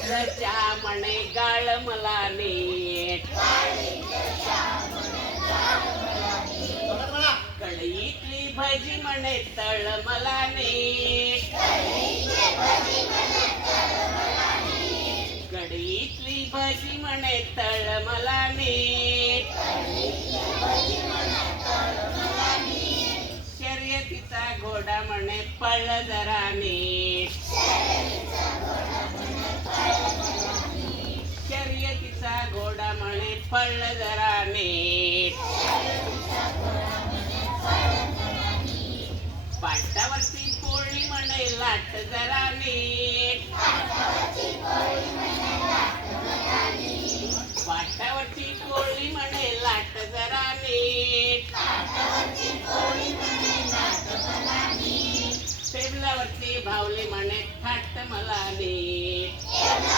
चहा म्हणे गाळ मला नीट कढईतली भजी म्हणे तळ मला नीट कढईतली भजी म्हणे तळ मला नीट शर्यतीचा घोडा म्हणे पळ जरा नीट शर्यतीचा घोडा म्हणे पळ जरा